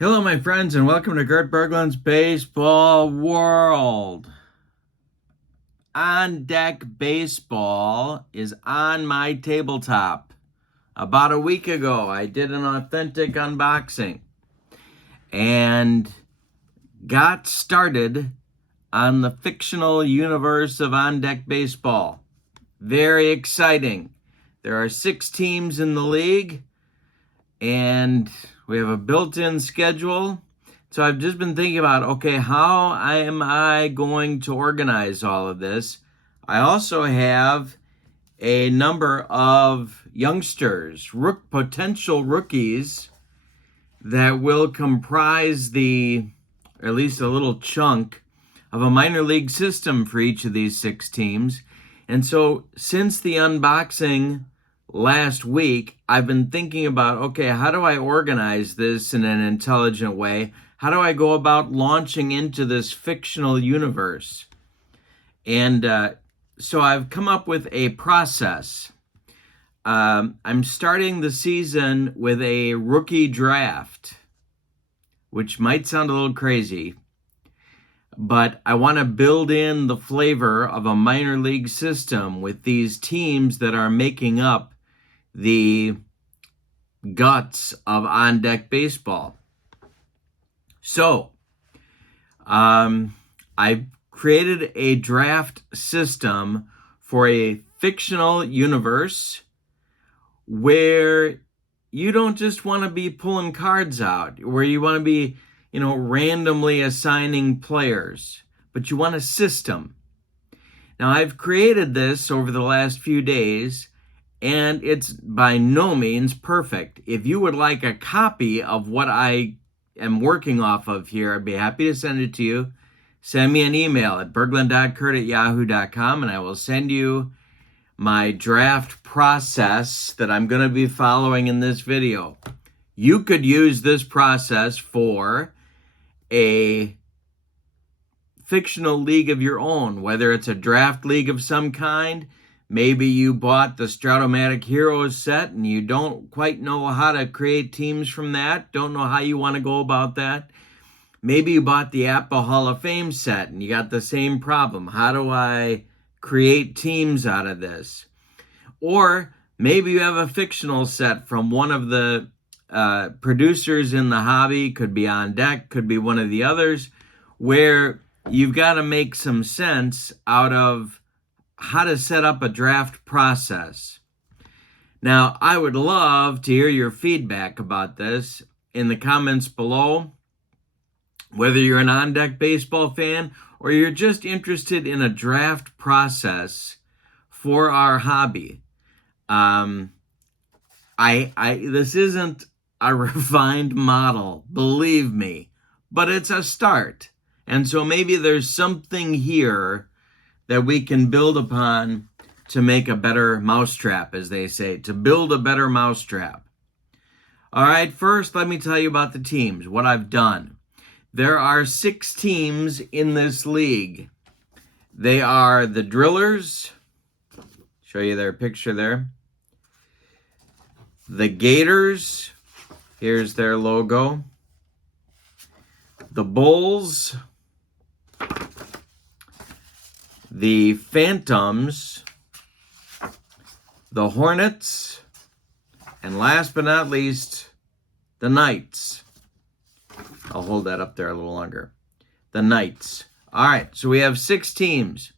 Hello, my friends, and welcome to Gert Berglund's Baseball World. On Deck Baseball is on my tabletop. About a week ago, I did an authentic unboxing and got started on the fictional universe of On Deck Baseball. Very exciting. There are 6 teams in the league, and we have a built-in schedule. So I've just been thinking about, okay, how am I going to organize all of this? I also have a number of youngsters, potential rookies that will comprise or at least a little chunk of a minor league system for each of these 6 teams. And so since the unboxing last week, I've been thinking about, okay, how do I organize this in an intelligent way? How do I go about launching into this fictional universe? And so I've come up with a process. I'm starting the season with a rookie draft, which might sound a little crazy, but I want to build in the flavor of a minor league system with these teams that are making up the guts of On Deck Baseball. So, I've created a draft system for a fictional universe where you don't just want to be pulling cards out, where you want to be, randomly assigning players, but you want a system. Now, I've created this over the last few days, and it's by no means perfect. If you would like a copy of what I am working off of here, I'd be happy to send it to you. Send me an email at berglund.kurt@yahoo.com, and I will send you my draft process that I'm going to be following in this video. You could use this process for a fictional league of your own, whether it's a draft league of some kind. Maybe you bought the Strat-O-Matic Heroes set and you don't quite know how to create teams from that, don't know how you want to go about that. Maybe you bought the Apple Hall of Fame set and you got the same problem. How do I create teams out of this? Or maybe you have a fictional set from one of the producers in the hobby, could be On Deck, could be one of the others, where you've got to make some sense out of how to set up a draft process. Now, I would love to hear your feedback about this in the comments below, whether you're an On Deck Baseball fan or you're just interested in a draft process for our hobby. This isn't a refined model, believe me, but it's a start. And so maybe there's something here that we can build upon to make a better mousetrap, as they say, to build a better mousetrap. All right, first, let me tell you about the teams, what I've done. There are 6 teams in this league. They are the Drillers. Show you their picture there. The Gators. Here's their logo. The Bulls. The Phantoms. The Hornets. And last but not least, the Knights. I'll hold that up there a little longer. The Knights. All right, so we have 6 teams.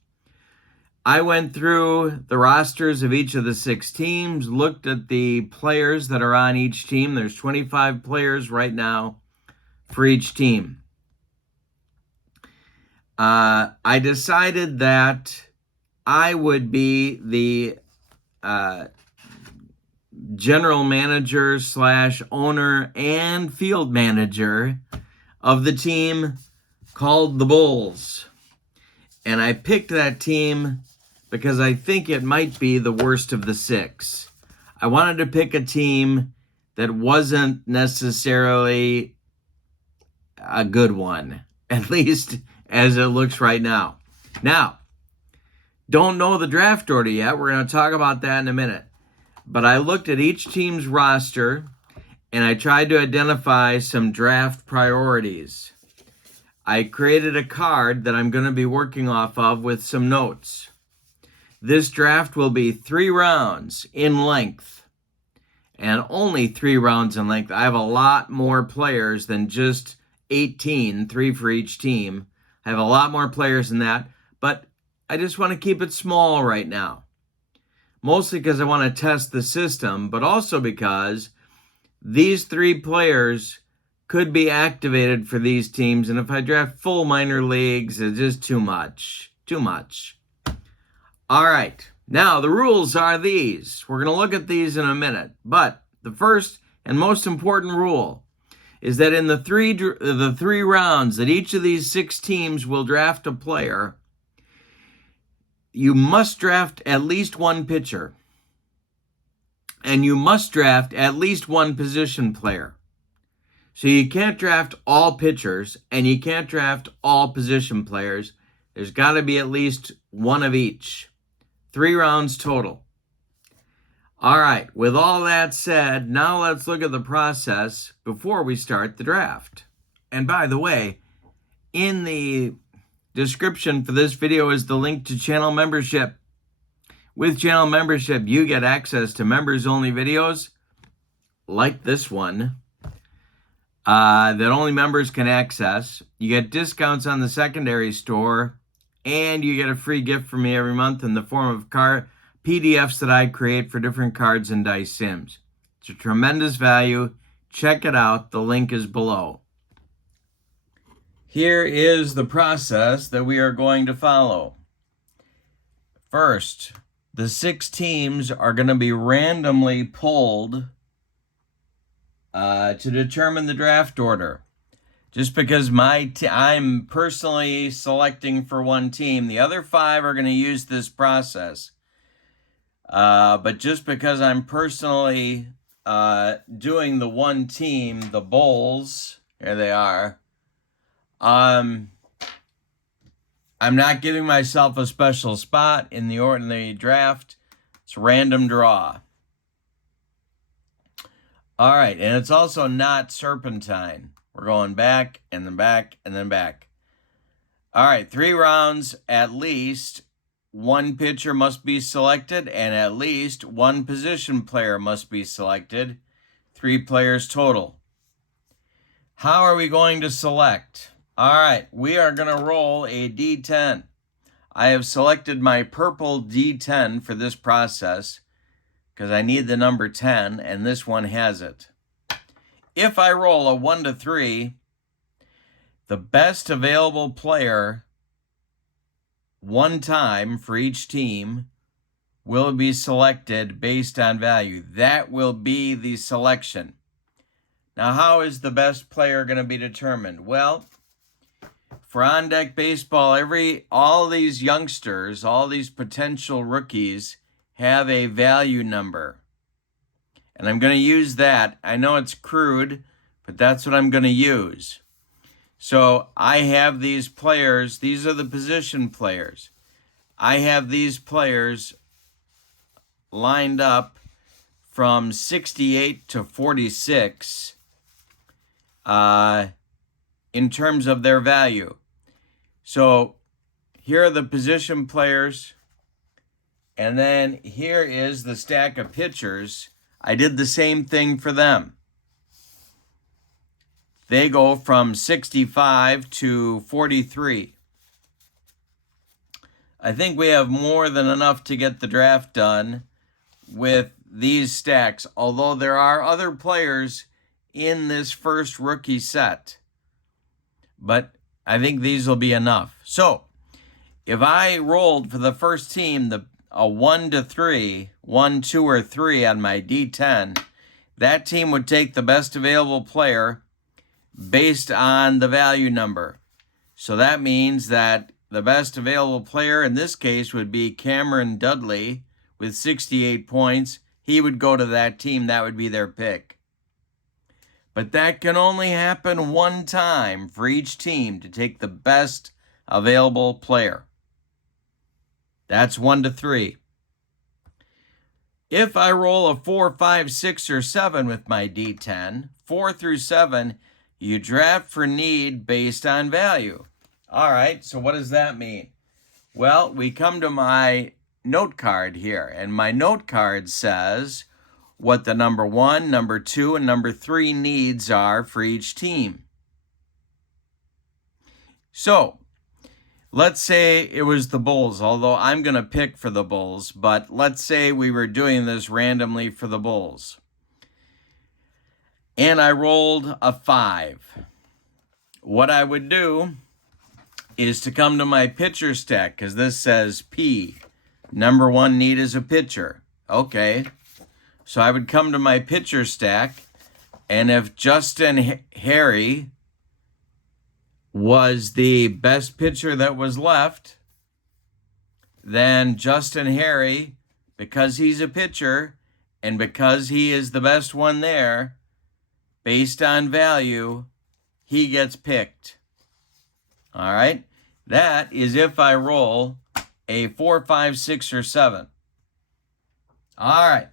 I went through the rosters of each of the 6 teams, looked at the players that are on each team. There's 25 players right now for each team. I decided that I would be the general manager / owner and field manager of the team called the Bulls. And I picked that team because I think it might be the worst of the 6. I wanted to pick a team that wasn't necessarily a good one, at least as it looks right now. Now, don't know the draft order yet. We're going to talk about that in a minute. But I looked at each team's roster, and I tried to identify some draft priorities. I created a card that I'm going to be working off of with some notes. This draft will be 3 rounds in length, and only 3 rounds in length. I have a lot more players than just 18, 3 for each team. I have a lot more players than that, but I just want to keep it small right now. Mostly because I want to test the system, but also because these 3 players could be activated for these teams, and if I draft full minor leagues, it's just too much. Too much. All right, now the rules are these. We're going to look at these in a minute, but the first and most important rule is that in the three rounds that each of these 6 teams will draft a player, you must draft at least 1 pitcher, and you must draft at least 1 position player. So you can't draft all pitchers, and you can't draft all position players. There's got to be at least 1 of each. 3 rounds total. All right, with all that said, now let's look at the process before we start the draft. And by the way, in the description for this video is the link to channel membership. With channel membership, you get access to members-only videos like this one that only members can access. You get discounts on the secondary store, and you get a free gift from me every month in the form of PDFs that I create for different cards and dice sims. It's a tremendous value. Check it out. The link is below. Here is the process that we are going to follow. First, the 6 teams are going to be randomly pulled to determine the draft order. Just because I'm personally selecting for 1 team, the other 5 are going to use this process. But just because I'm personally doing the 1 team, the Bulls, here they are, I'm not giving myself a special spot in the ordinary draft. It's random draw. All right, and it's also not serpentine. We're going back and then back and then back. All right, 3 rounds, at least 1 pitcher must be selected, and at least 1 position player must be selected. 3 players total. How are we going to select? All right, we are going to roll a D10. I have selected my purple D10 for this process because I need the number 10, and this one has it. If I roll a 1 to 3, the best available player 1 time for each team will be selected based on value. That will be the selection. Now, how is the best player going to be determined? Well, for On Deck Baseball, all these youngsters, all these potential rookies have a value number. And I'm going to use that. I know it's crude, but that's what I'm going to use. So I have these players. These are the position players. I have these players lined up from 68 to 46 in terms of their value. So here are the position players. And then here is the stack of pitchers. I did the same thing for them. They go from 65 to 43. I think we have more than enough to get the draft done with these stacks, although there are other players in this first rookie set. But I think these will be enough. So if I rolled for the first team a 1 to 3, 1, 2, or 3 on my D10, that team would take the best available player based on the value number. So that means that the best available player in this case would be Cameron Dudley with 68 points. He would go to that team. That would be their pick. But that can only happen 1 time for each team to take the best available player. That's 1 to 3. If I roll a 4, 5, 6, or 7 with my D10, 4 through 7, you draft for need based on value. All right, so what does that mean? Well, we come to my note card here, and my note card says what the number 1, number 2, and number 3 needs are for each team. So, let's say it was the Bulls, although I'm going to pick for the Bulls, but let's say we were doing this randomly for the Bulls. And I rolled a 5. What I would do is to come to my pitcher stack, because this says P. Number 1 need is a pitcher. Okay. So I would come to my pitcher stack, and if Justin Harry was the best pitcher that was left, then Justin Harry, because he's a pitcher and because he is the best one there, based on value, he gets picked. All right? That is if I roll a 4, 5, 6, or 7. All right.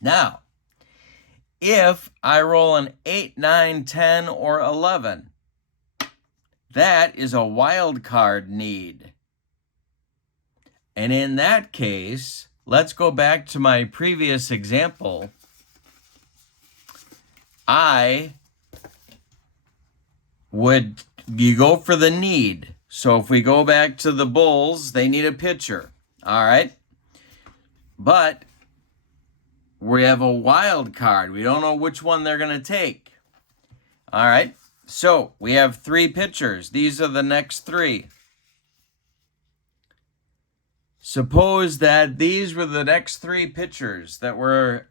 Now, if I roll an 8, 9, 10, or 11, that is a wild card need. And in that case, let's go back to my previous example. You go for the need. So if we go back to the Bulls, they need a pitcher. All right. But we have a wild card. We don't know which one they're going to take. All right. So we have 3 pitchers. These are the next 3. Suppose that these were the next 3 pitchers that were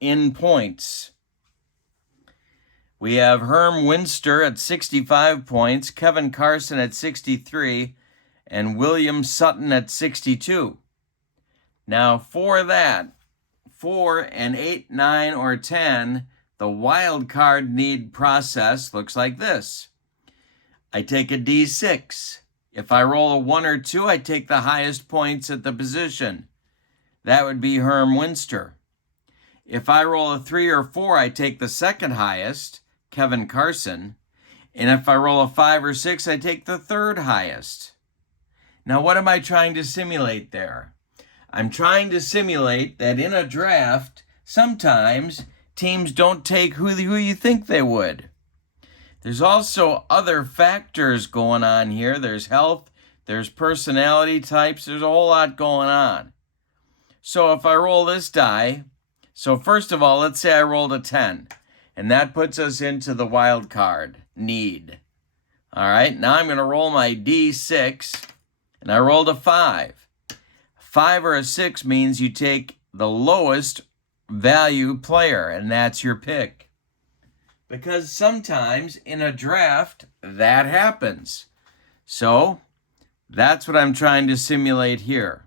in points. We have Herm Winster at 65 points, Kevin Carson at 63, and William Sutton at 62. Now for that, 4 and 8, 9, or 10, the wild card need process looks like this. I take a D6. If I roll a 1 or 2, I take the highest points at the position. That would be Herm Winster. If I roll a 3 or 4, I take the second highest, Kevin Carson. And if I roll a 5 or 6, I take the third highest. Now, what am I trying to simulate there? I'm trying to simulate that in a draft, sometimes teams don't take who you think they would. There's also other factors going on here. There's health, there's personality types, there's a whole lot going on. So if I roll this die, so first of all, let's say I rolled a 10, and that puts us into the wild card need. All right, now I'm going to roll my D6, and I rolled a 5. 5 or a 6 means you take the lowest value player, and that's your pick. Because sometimes in a draft, that happens. So that's what I'm trying to simulate here.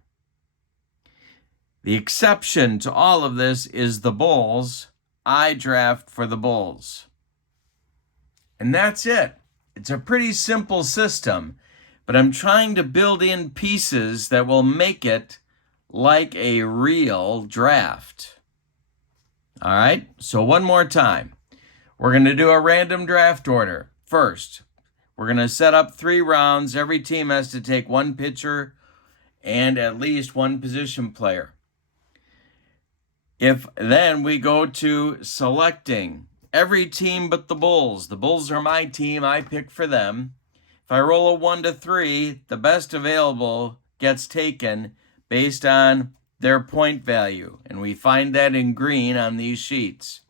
The exception to all of this is the Bulls. I draft for the Bulls. And that's it. It's a pretty simple system, but I'm trying to build in pieces that will make it like a real draft. All right, so one more time. We're going to do a random draft order. First, we're going to set up 3 rounds. Every team has to take 1 pitcher and at least 1 position player. Then we go to selecting every team but the Bulls. The Bulls are my team. I pick for them. If I roll a 1 to 3, the best available gets taken based on their point value. And we find that in green on these sheets.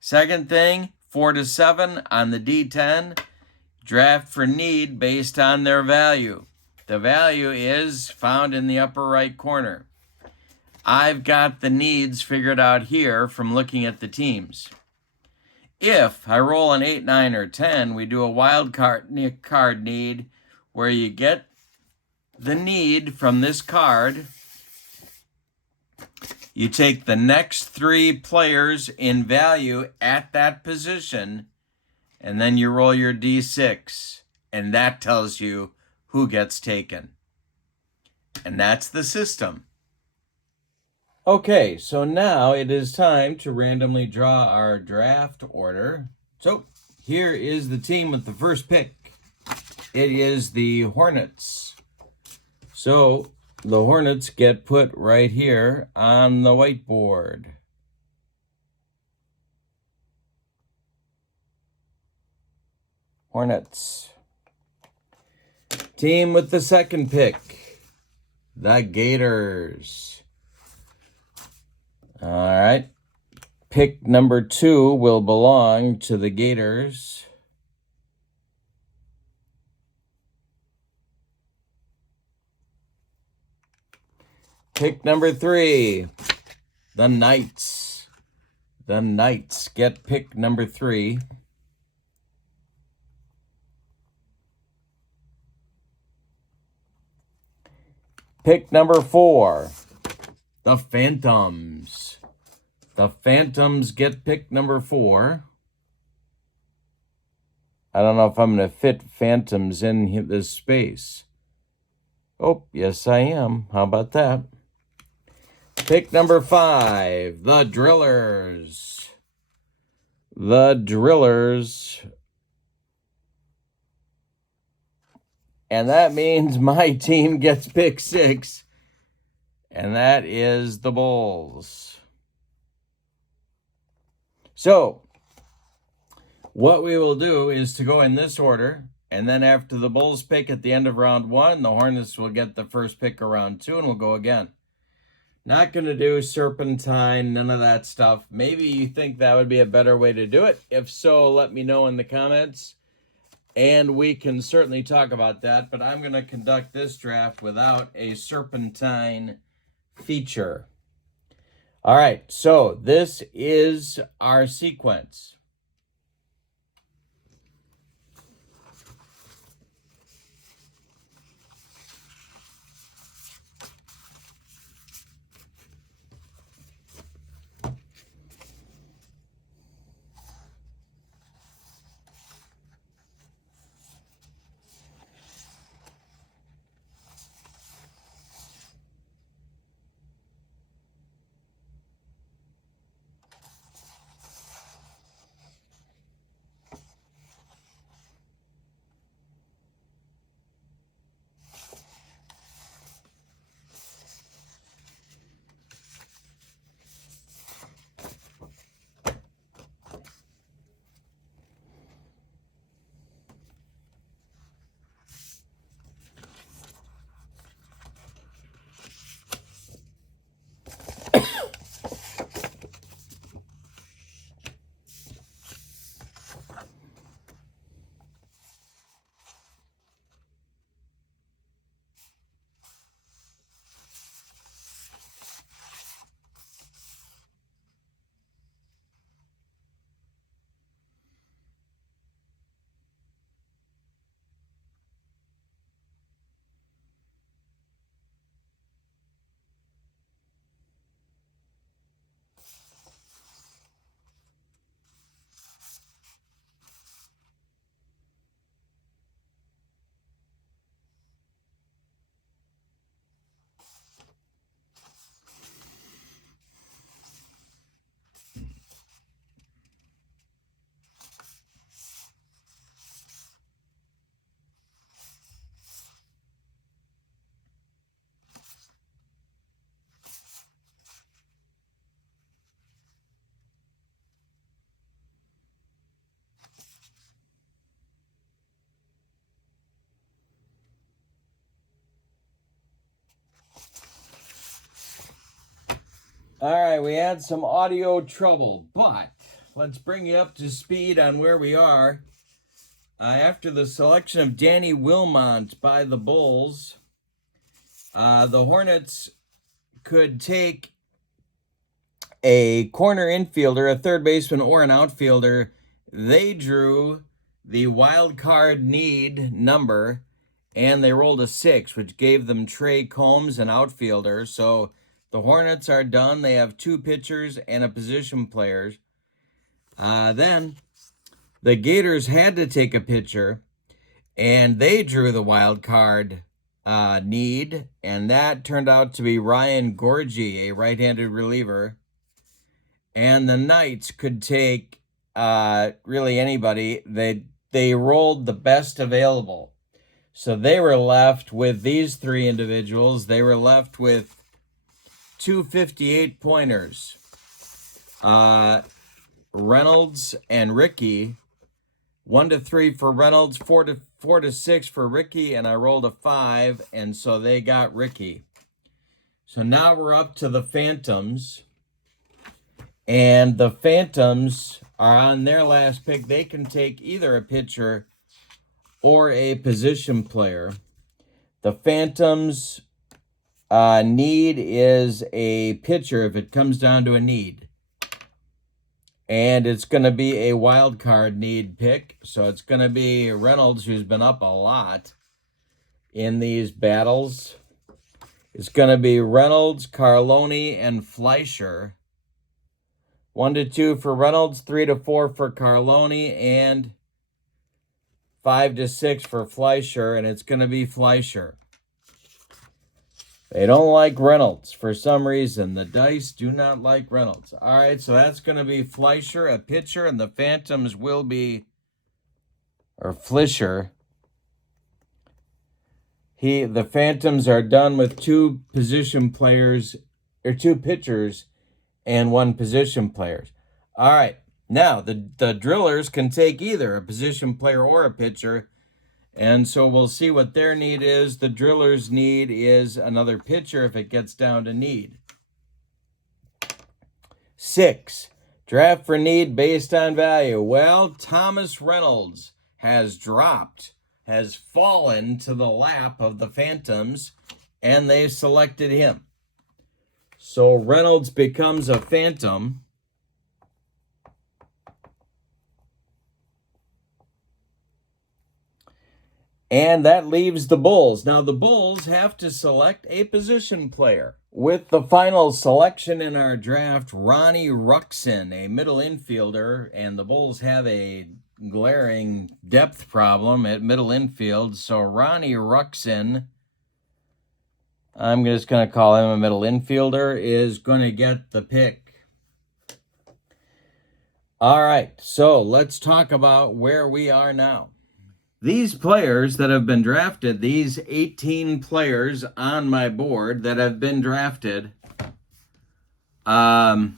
Second thing, 4 to 7 on the D10, draft for need based on their value. The value is found in the upper right corner. I've got the needs figured out here from looking at the teams. If I roll an 8, 9, or 10, we do a wild card need where you get the need from this card. You take the next 3 players in value at that position, and then you roll your D6, and that tells you who gets taken. And that's the system. Okay, so now it is time to randomly draw our draft order. So here is the team with the first pick. It is the Hornets. So the Hornets get put right here on the whiteboard. Hornets. Team with the second pick, the Gators. All right. Pick number 2 will belong to the Gators. Pick number 3, the Knights. The Knights get pick number 3. Pick number 4, the Phantoms. The Phantoms get pick number 4. I don't know if I'm going to fit Phantoms in this space. Oh, yes, I am. How about that? Pick number 5, the Drillers. The Drillers. And that means my team gets pick 6. And that is the Bulls. So, what we will do is to go in this order. And then after the Bulls pick at the end of round 1, the Hornets will get the first pick of round 2, and we'll go again. Not going to do serpentine, none of that stuff. Maybe you think that would be a better way to do it. If so, let me know in the comments. And we can certainly talk about that. But I'm going to conduct this draft without a serpentine feature. All right, so this is our sequence. All right, we had some audio trouble, but let's bring you up to speed on where we are. After the selection of Danny Wilmont by the Bulls, the Hornets could take a corner infielder, a third baseman, or an outfielder. They drew the wild card need number, and they rolled a 6, which gave them Trey Combs, an outfielder. So the Hornets are done. They have 2 pitchers and a position player. Then the Gators had to take a pitcher, and they drew the wild card need, and that turned out to be Ryan Gorgie, a right-handed reliever. And the Knights could take really anybody. They rolled the best available. So they were left with these three individuals. They were left with 258 pointers. Reynolds and Ricky, 1 to 3 for Reynolds, 4 to 6 for Ricky, and I rolled a 5, and so they got Ricky. So now we're up to the Phantoms, and the Phantoms are on their last pick. They can take either a pitcher or a position player. The Phantoms' need is a pitcher if it comes down to a need. And it's going to be a wild card need pick. So it's going to be Reynolds, who's been up a lot in these battles. It's going to be Reynolds, Carloni, and Fleischer. 1 to 2 for Reynolds, 3 to 4 for Carloni, and 5 to 6 for Fleischer. And it's going to be Fleischer. They don't like Reynolds for some reason. The dice do not like Reynolds. All right, so that's going to be Fleischer, a pitcher, and the Phantoms will be, or Fleischer. The Phantoms are done with 2 position players, or 2 pitchers, and 1 position player. All right, now the Drillers can take either a position player or a pitcher. And so we'll see what their need is. The Drillers' need is another pitcher if it gets down to need. 6, draft for need based on value. Well, Thomas Reynolds has fallen to the lap of the Phantoms, and they've selected him. So Reynolds becomes a Phantom. And that leaves the Bulls. Now, the Bulls have to select a position player. With the final selection in our draft, Ronnie Ruxin, a middle infielder, and the Bulls have a glaring depth problem at middle infield. So Ronnie Ruxin, I'm just going to call him a middle infielder, is going to get the pick. All right, so let's talk about where we are now. These players that have been drafted, these 18 players on my board that have been drafted, are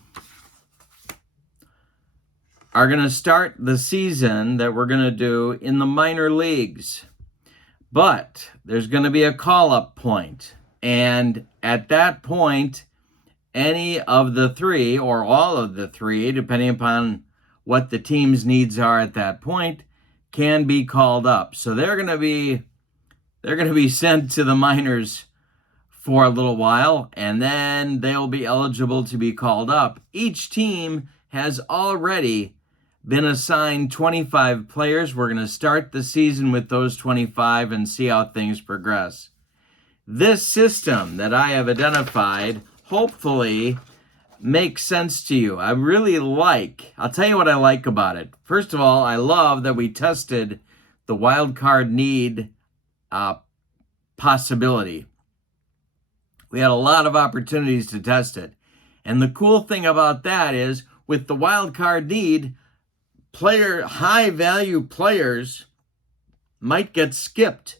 going to start the season that we're going to do in the minor leagues. But there's going to be a call-up point. And at that point, any of the 3 or all of the 3, depending upon what the team's needs are at that point, can be called up. So they're going to be sent to the minors for a little while, and then they'll be eligible to be called up. Each team has already been assigned 25 players. We're going to start the season with those 25 and see how things progress. This system that I have identified hopefully makes sense to you. I'll tell you what I like about it. First of all, I love that we tested the wild card need possibility. We had a lot of opportunities to test it. And the cool thing about that is with the wild card need, high value players might get skipped.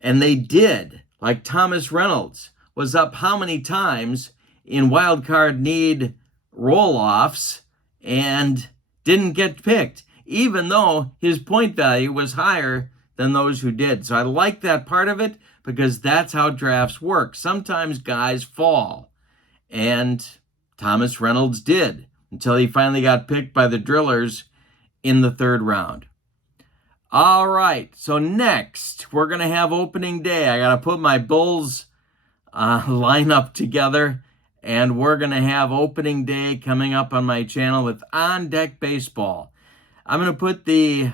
And they did. Like Thomas Reynolds was up how many times in wild card need roll-offs and didn't get picked, even though his point value was higher than those who did. So I like that part of it because that's how drafts work. Sometimes guys fall, and Thomas Reynolds did until he finally got picked by the Drillers in the 3rd round. All right, so next we're going to have opening day. I got to put my Bulls lineup together. And we're going to have opening day coming up on my channel with On Deck Baseball. I'm going to put the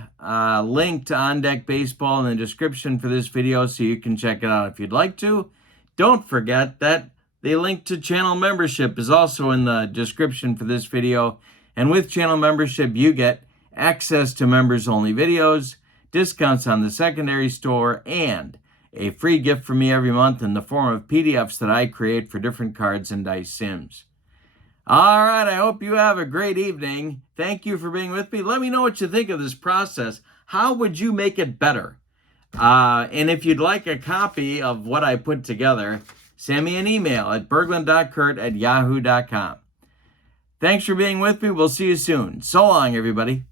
link to On Deck Baseball in the description for this video so you can check it out if you'd like to. Don't forget that the link to channel membership is also in the description for this video. And with channel membership, you get access to members-only videos, discounts on the secondary store, and a free gift from me every month in the form of PDFs that I create for different cards and dice sims. All right, I hope you have a great evening. Thank you for being with me. Let me know what you think of this process. How would you make it better? And if you'd like a copy of what I put together, send me an email at berglund.kurt@yahoo.com. Thanks for being with me. We'll see you soon. So long, everybody.